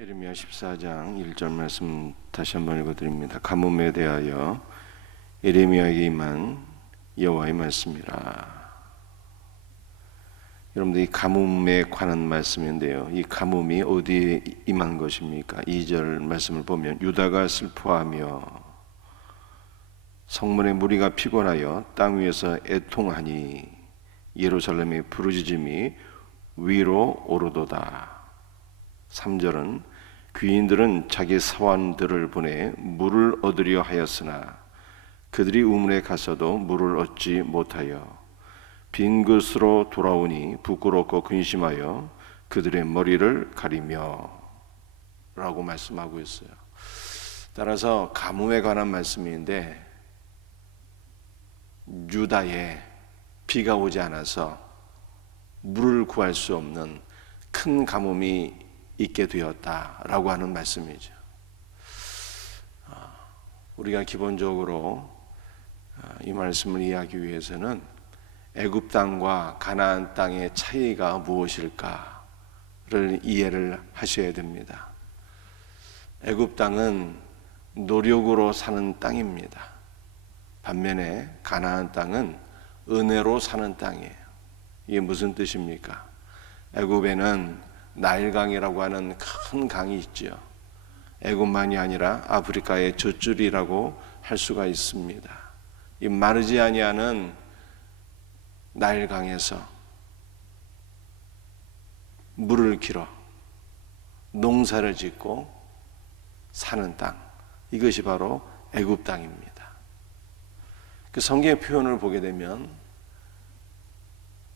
예레미야 14장 1절 말씀 다시 한번 읽어드립니다. 가뭄에 대하여 예레미야에게 임한 여호와의 말씀이라. 여러분들, 이 가뭄에 관한 말씀인데요, 이 가뭄이 어디에 임한 것입니까? 2절 말씀을 보면 유다가 슬퍼하며 성문의 무리가 피곤하여 땅 위에서 애통하니 예루살렘의 부르짖음이 위로 오르도다. 3절은 귀인들은 자기 사환들을 보내 물을 얻으려 하였으나 그들이 우물에 가서도 물을 얻지 못하여 빈 그릇으로 돌아오니 부끄럽고 근심하여 그들의 머리를 가리며 라고 말씀하고 있어요. 따라서 가뭄에 관한 말씀인데, 유다에 비가 오지 않아서 물을 구할 수 없는 큰 가뭄이 있게 되었다라고 하는 말씀이죠. 우리가 기본적으로 이 말씀을 이해하기 위해서는 애굽 땅과 가나안 땅의 차이가 무엇일까를 이해를 하셔야 됩니다. 애굽 땅은 노력으로 사는 땅입니다. 반면에 가나안 땅은 은혜로 사는 땅이에요. 이게 무슨 뜻입니까? 애굽에는 나일강이라고 하는 큰 강이 있죠. 애굽만이 아니라 아프리카의 젖줄이라고 할 수가 있습니다. 이 마르지 아니하는 나일강에서 물을 길어 농사를 짓고 사는 땅, 이것이 바로 애굽 땅입니다. 그 성경의 표현을 보게 되면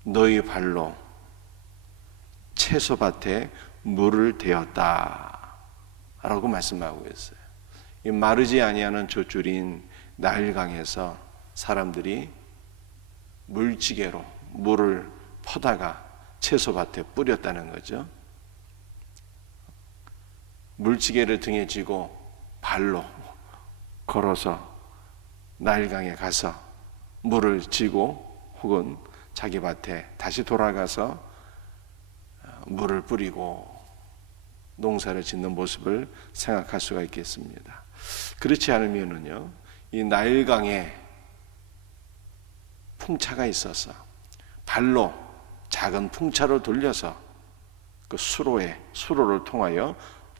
너희 발로 채소밭에 물을 대었다 라고 말씀하고 있어요. 이 마르지 아니하는 젖줄인 나일강에서 사람들이 물지개로 물을 퍼다가 채소밭에 뿌렸다는 거죠. 물지개를 등에 지고 발로 걸어서 나일강에 가서 물을 지고 혹은 자기 밭에 다시 돌아가서 물을 뿌리고 농사를 짓는 모습을 생각할 수가 있겠습니다. 그렇지 않으면은요, 이 나일강에 풍차가 있어서 발로 작은 풍차를 돌려서 그 수로를 통하여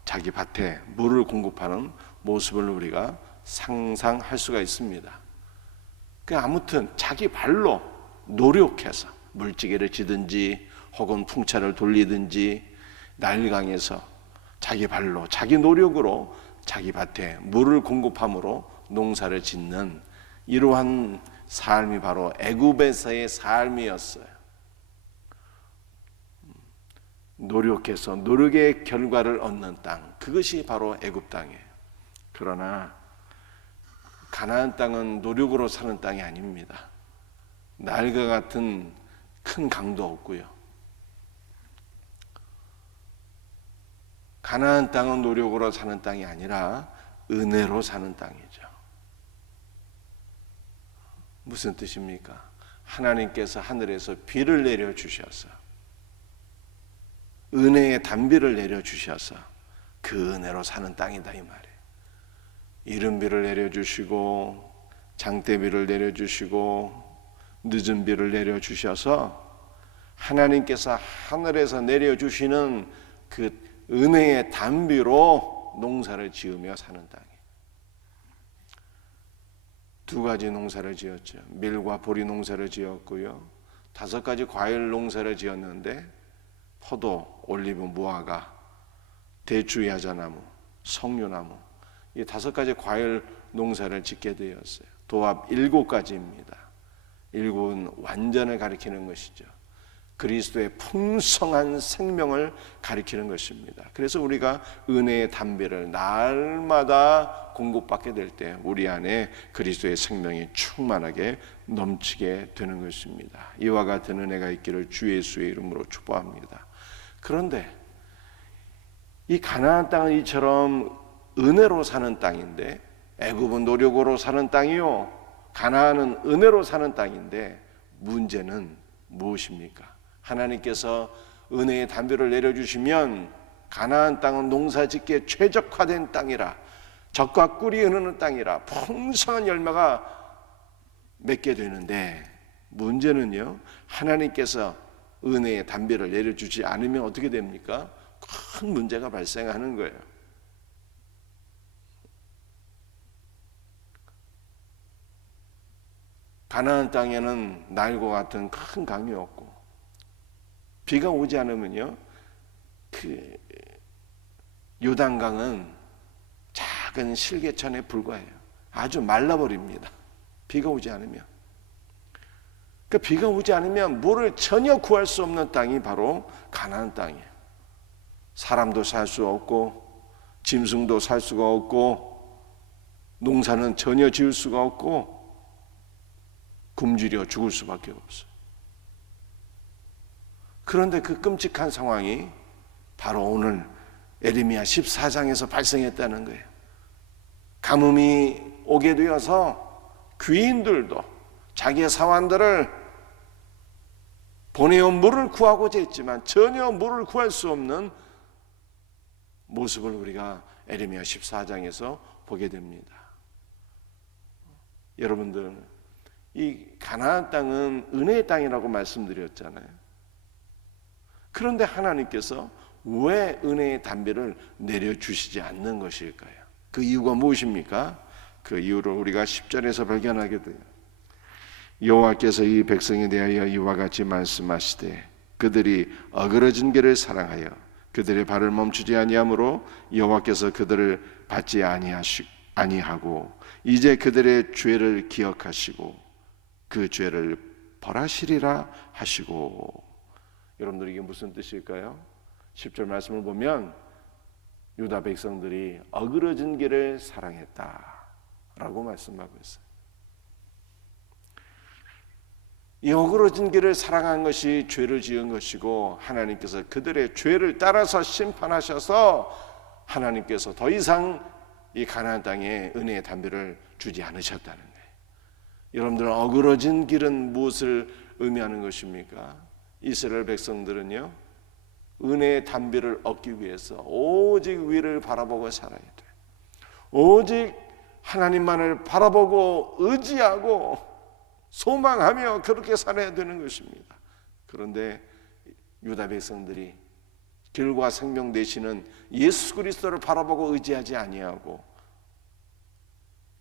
자기 밭에 물을 공급하는 모습을 우리가 상상할 수가 있습니다. 아무튼 자기 발로 노력해서 물지개를 지든지 혹은 풍차를 돌리든지 나일강에서 자기 발로 자기 노력으로 자기 밭에 물을 공급함으로 농사를 짓는 이러한 삶이 바로 애굽에서의 삶이었어요. 노력해서 노력의 결과를 얻는 땅, 그것이 바로 애굽 땅이에요. 그러나 가나안 땅은 노력으로 사는 땅이 아닙니다. 나일과 같은 큰 강도 없고요. 가나안 땅은 노력으로 사는 땅이 아니라 은혜로 사는 땅이죠. 무슨 뜻입니까? 하나님께서 하늘에서 비를 내려주셔서 은혜의 단비를 내려주셔서 그 은혜로 사는 땅이다 이 말이에요. 이른비를 내려주시고 장대비를 내려주시고 늦은 비를 내려주셔서 하나님께서 하늘에서 내려주시는 그 은혜의 단비로 농사를 지으며 사는 땅이에요. 두 가지 농사를 지었죠. 밀과 보리 농사를 지었고요. 5가지 과일 농사를 지었는데 포도, 올리브, 무화과, 대추, 야자나무, 석류나무, 이 5가지 과일 농사를 짓게 되었어요. 도합 7가지입니다. 7은 완전을 가리키는 것이죠. 그리스도의 풍성한 생명을 가리키는 것입니다. 그래서 우리가 은혜의 단비를 날마다 공급받게 될 때 우리 안에 그리스도의 생명이 충만하게 넘치게 되는 것입니다. 이와 같은 은혜가 있기를 주 예수의 이름으로 축복합니다. 그런데 이 가나안 땅은 이처럼 은혜로 사는 땅인데, 애굽은 노력으로 사는 땅이요, 가나안은 은혜로 사는 땅인데, 문제는 무엇입니까? 하나님께서 은혜의 담배를 내려주시면 가나안 땅은 농사짓기에 최적화된 땅이라, 젖과 꿀이 흐르는 땅이라 풍성한 열매가 맺게 되는데, 문제는요, 하나님께서 은혜의 담비를 내려주지 않으면 어떻게 됩니까? 큰 문제가 발생하는 거예요. 가나안 땅에는 나일과 같은 큰 강이 없고, 비가 오지 않으면요, 그 요단강은 작은 실개천에 불과해요. 아주 말라버립니다. 비가 오지 않으면. 그 비가 오지 않으면 물을 전혀 구할 수 없는 땅이 바로 가나안 땅이에요. 사람도 살 수 없고, 짐승도 살 수가 없고, 농사는 전혀 지을 수가 없고, 굶주려 죽을 수밖에 없어요. 그런데 그 끔찍한 상황이 바로 오늘 에레미야 14장에서 발생했다는 거예요. 가뭄이 오게 되어서 귀인들도 자기의 사환들을 보내온 물을 구하고자 했지만 전혀 물을 구할 수 없는 모습을 우리가 에레미야 14장에서 보게 됩니다. 여러분들, 이 가나안 땅은 은혜의 땅이라고 말씀드렸잖아요. 그런데 하나님께서 왜 은혜의 담비를 내려주시지 않는 것일까요? 그 이유가 무엇입니까? 그 이유를 우리가 10절에서 발견하게 돼요. 여호와께서 이 백성에 대하여 이와 같이 말씀하시되, 그들이 어그러진 길을 사랑하여 그들의 발을 멈추지 아니하므로 여호와께서 그들을 받지 아니하고 이제 그들의 죄를 기억하시고 그 죄를 벌하시리라 하시고. 여러분들, 이게 무슨 뜻일까요? 10절 말씀을 보면 유다 백성들이 어그러진 길을 사랑했다라고 말씀하고 있어요. 이 어그러진 길을 사랑한 것이 죄를 지은 것이고, 하나님께서 그들의 죄를 따라서 심판하셔서 하나님께서 더 이상 이 가나안 땅에 은혜의 담비를 주지 않으셨다는 거예요. 여러분들, 어그러진 길은 무엇을 의미하는 것입니까? 이스라엘 백성들은요, 은혜의 담비를 얻기 위해서 오직 위를 바라보고 살아야 돼요. 오직 하나님만을 바라보고 의지하고 소망하며 그렇게 살아야 되는 것입니다. 그런데 유다 백성들이 길과 생명 되시는 예수 그리스도를 바라보고 의지하지 아니하고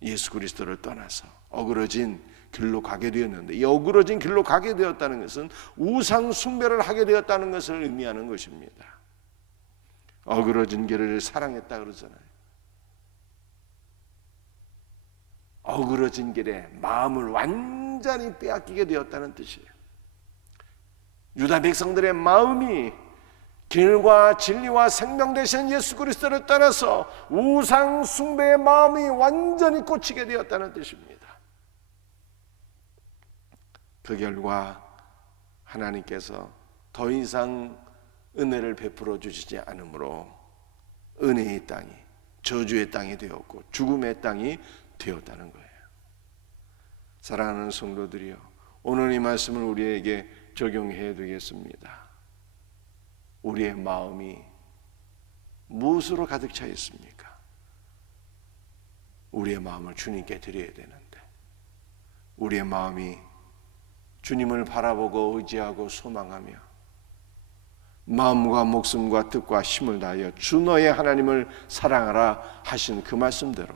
예수 그리스도를 떠나서 어그러진 길로 가게 되었는데, 이 어그러진 길로 가게 되었다는 것은 우상 숭배를 하게 되었다는 것을 의미하는 것입니다. 어그러진 길을 사랑했다 그러잖아요. 어그러진 길에 마음을 완전히 빼앗기게 되었다는 뜻이에요. 유다 백성들의 마음이 길과 진리와 생명 되신 예수 그리스도를 따라서 우상 숭배의 마음이 완전히 꽂히게 되었다는 뜻입니다. 그 결과 하나님께서 더 이상 은혜를 베풀어 주시지 않으므로 은혜의 땅이 저주의 땅이 되었고 죽음의 땅이 되었다는 거예요. 사랑하는 성도들이여, 오늘 이 말씀을 우리에게 적용해야 되겠습니다. 우리의 마음이 무엇으로 가득 차 있습니까? 우리의 마음을 주님께 드려야 되는데, 우리의 마음이 주님을 바라보고 의지하고 소망하며 마음과 목숨과 뜻과 힘을 다하여 주 너의 하나님을 사랑하라 하신 그 말씀대로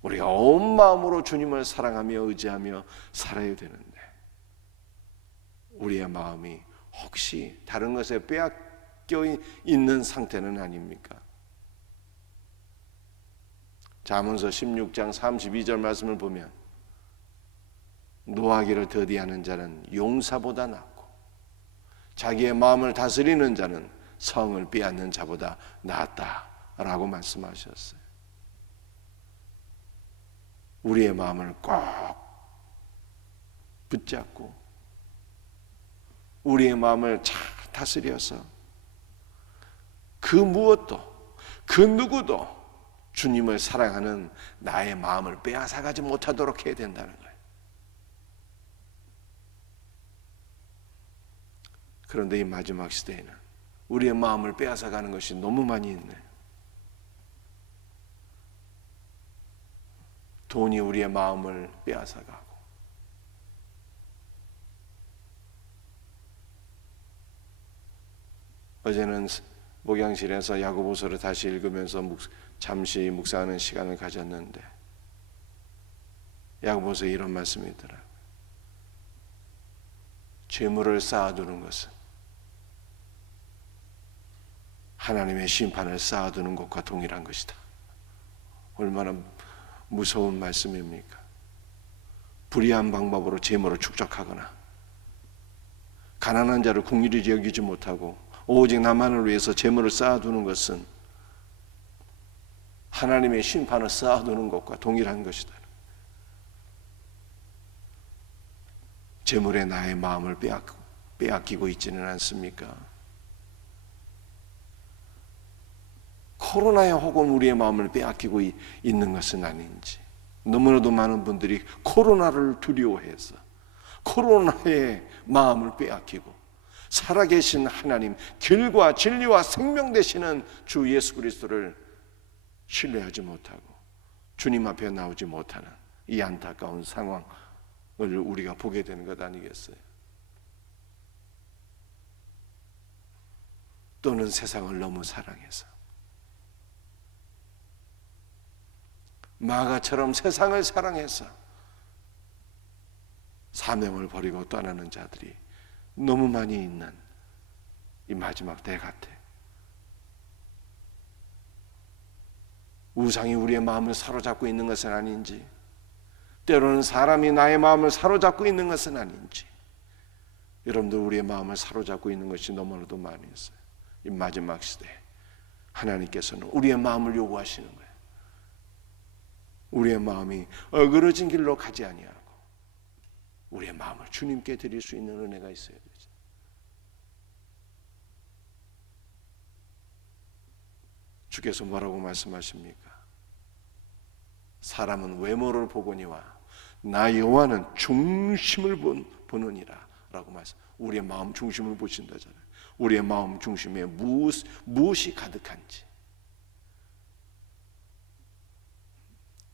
우리가 온 마음으로 주님을 사랑하며 의지하며 살아야 되는데, 우리의 마음이 혹시 다른 것에 빼앗겨 있는 상태는 아닙니까? 잠언서 16장 32절 말씀을 보면 노하기를 더디하는 자는 용사보다 낫고 자기의 마음을 다스리는 자는 성을 빼앗는 자보다 낫다라고 말씀하셨어요. 우리의 마음을 꼭 붙잡고 우리의 마음을 잘 다스려서 그 무엇도 그 누구도 주님을 사랑하는 나의 마음을 빼앗아가지 못하도록 해야 된다는 거예요. 그런데 이 마지막 시대에는 우리의 마음을 빼앗아가는 것이 너무 많이 있네요. 돈이 우리의 마음을 빼앗아가고, 어제는 목양실에서 야고보서를 다시 읽으면서 잠시 묵상하는 시간을 가졌는데, 야고보서에 이런 말씀이 있더라고요. 재물을 쌓아두는 것은 하나님의 심판을 쌓아두는 것과 동일한 것이다. 얼마나 무서운 말씀입니까? 불의한 방법으로 재물을 축적하거나 가난한 자를 긍휼히 여기지 못하고 오직 나만을 위해서 재물을 쌓아두는 것은 하나님의 심판을 쌓아두는 것과 동일한 것이다. 재물에 나의 마음을 빼앗기고 있지는 않습니까? 코로나에 혹은 우리의 마음을 빼앗기고 있는 것은 아닌지. 너무나도 많은 분들이 코로나를 두려워해서 코로나의 마음을 빼앗기고 살아계신 하나님, 길과 진리와 생명 되시는 주 예수 그리스도를 신뢰하지 못하고 주님 앞에 나오지 못하는 이 안타까운 상황을 우리가 보게 되는 것 아니겠어요? 또는 세상을 너무 사랑해서 마가처럼 세상을 사랑해서 사명을 버리고 떠나는 자들이 너무 많이 있는 이 마지막 때 같아. 우상이 우리의 마음을 사로잡고 있는 것은 아닌지, 때로는 사람이 나의 마음을 사로잡고 있는 것은 아닌지, 여러분들 우리의 마음을 사로잡고 있는 것이 너무나도 많이 있어요. 이 마지막 시대에 하나님께서는 우리의 마음을 요구하시는 거예요. 우리의 마음이 어그러진 길로 가지 아니하고 우리의 마음을 주님께 드릴 수 있는 은혜가 있어야 되죠. 주께서 뭐라고 말씀하십니까? 사람은 외모를 보거니와 나 여호와는 중심을 보느니라 라고 말씀. 우리의 마음 중심을 보신다잖아요. 우리의 마음 중심에 무엇이 가득한지,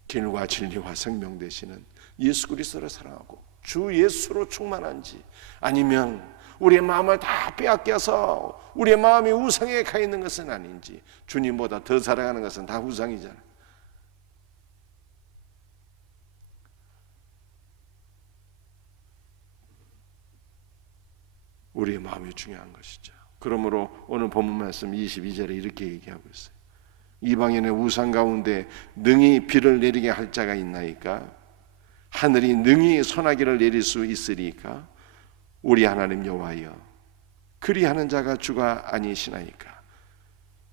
길과 진리와 생명 되시는 예수 그리스도를 사랑하고 주 예수로 충만한지, 아니면 우리의 마음을 다 빼앗겨서 우리의 마음이 우상에 가 있는 것은 아닌지, 주님보다 더 사랑하는 것은 다 우상이잖아요. 우리의 마음이 중요한 것이죠. 그러므로 오늘 본문 말씀 22절에 이렇게 얘기하고 있어요. 이방인의 우상 가운데 능히 비를 내리게 할 자가 있나이까? 하늘이 능히 소나기를 내릴 수 있으리까? 우리 하나님 여호와여, 그리하는 자가 주가 아니시나이까?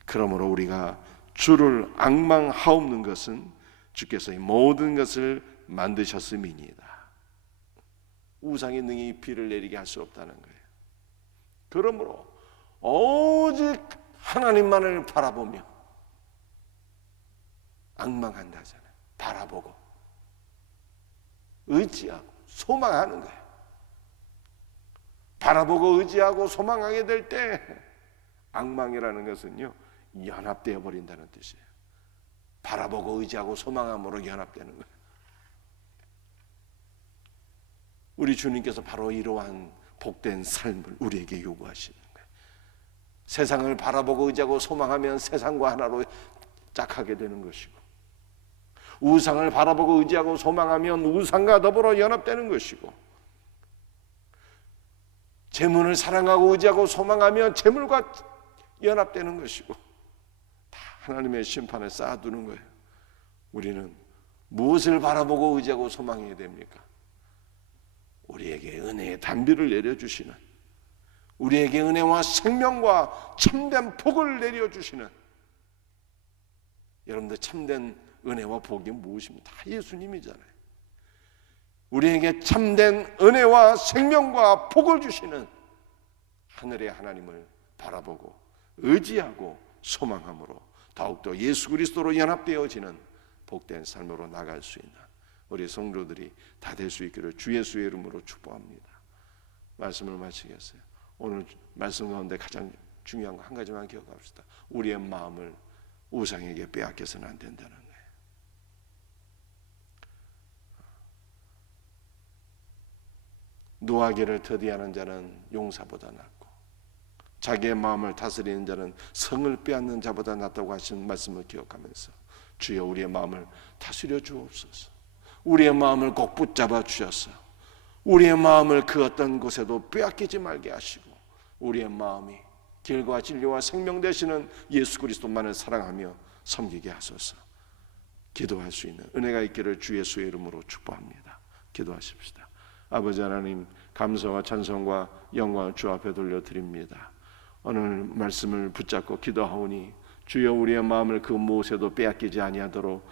그러므로 우리가 주를 앙망하옵는 것은 주께서 이 모든 것을 만드셨음이니이다. 우상이 능히 비를 내리게 할 수 없다는 거예요. 그러므로 오직 하나님만을 바라보며 앙망한다잖아요. 바라보고 의지하고 소망하는 거예요. 바라보고 의지하고 소망하게 될 때 앙망이라는 것은요, 연합되어 버린다는 뜻이에요. 바라보고 의지하고 소망함으로 연합되는 거예요. 우리 주님께서 바로 이러한 복된 삶을 우리에게 요구하시는 거예요. 세상을 바라보고 의지하고 소망하면 세상과 하나로 짝하게 되는 것이고, 우상을 바라보고 의지하고 소망하면 우상과 더불어 연합되는 것이고, 재물을 사랑하고 의지하고 소망하면 재물과 연합되는 것이고, 다 하나님의 심판을 쌓아두는 거예요. 우리는 무엇을 바라보고 의지하고 소망해야 됩니까? 우리에게 은혜의 단비를 내려주시는, 우리에게 은혜와 생명과 참된 복을 내려주시는, 여러분들 참된 은혜와 복이 무엇입니까? 다 예수님이잖아요. 우리에게 참된 은혜와 생명과 복을 주시는 하늘의 하나님을 바라보고 의지하고 소망함으로 더욱더 예수 그리스도로 연합되어지는 복된 삶으로 나갈 수 있는 우리 성도들이 다 될 수 있기를 주 예수의 이름으로 축복합니다. 말씀을 마치겠어요. 오늘 말씀 가운데 가장 중요한 거 한 가지만 기억합시다. 우리의 마음을 우상에게 빼앗겨서는 안 된다는 거예요. 노하기를 더디하는 자는 용사보다 낫고 자기의 마음을 다스리는 자는 성을 빼앗는 자보다 낫다고 하신 말씀을 기억하면서 주여 우리의 마음을 다스려 주옵소서. 우리의 마음을 꼭 붙잡아 주셔서 우리의 마음을 그 어떤 곳에도 빼앗기지 말게 하시고 우리의 마음이 길과 진리와 생명 되시는 예수 그리스도만을 사랑하며 섬기게 하소서. 기도할 수 있는 은혜가 있기를 주 예수의 이름으로 축복합니다. 기도하십시다. 아버지 하나님, 감사와 찬송과 영광을 주 앞에 돌려드립니다. 오늘 말씀을 붙잡고 기도하오니 주여 우리의 마음을 그 무엇에도 빼앗기지 아니하도록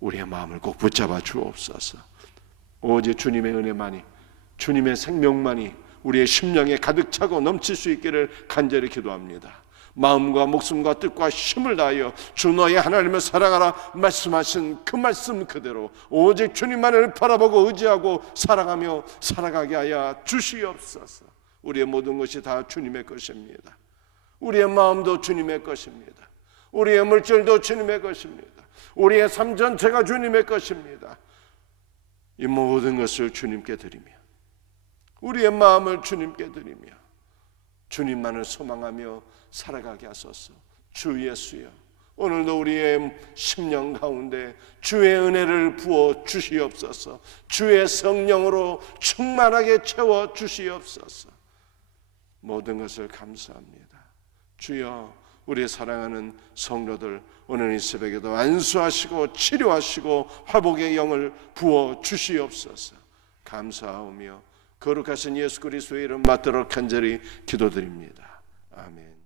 우리의 마음을 꼭 붙잡아 주옵소서. 오직 주님의 은혜만이, 주님의 생명만이 우리의 심령에 가득 차고 넘칠 수 있기를 간절히 기도합니다. 마음과 목숨과 뜻과 힘을 다하여 주 너의 하나님을 사랑하라 말씀하신 그 말씀 그대로 오직 주님만을 바라보고 의지하고 사랑하며 살아가게 하여 주시옵소서. 우리의 모든 것이 다 주님의 것입니다. 우리의 마음도 주님의 것입니다. 우리의 물질도 주님의 것입니다. 우리의 삶 전체가 주님의 것입니다. 이 모든 것을 주님께 드리며 우리의 마음을 주님께 드리며 주님만을 소망하며 살아가게 하소서. 주 예수여, 오늘도 우리의 심령 가운데 주의 은혜를 부어 주시옵소서. 주의 성령으로 충만하게 채워 주시옵소서. 모든 것을 감사합니다. 주여, 우리 사랑하는 성도들 오늘 이 새벽에도 안수하시고 치료하시고 회복의 영을 부어 주시옵소서. 감사하오며 거룩하신 예수 그리스도의 이름 받들어 간절히 기도드립니다. 아멘.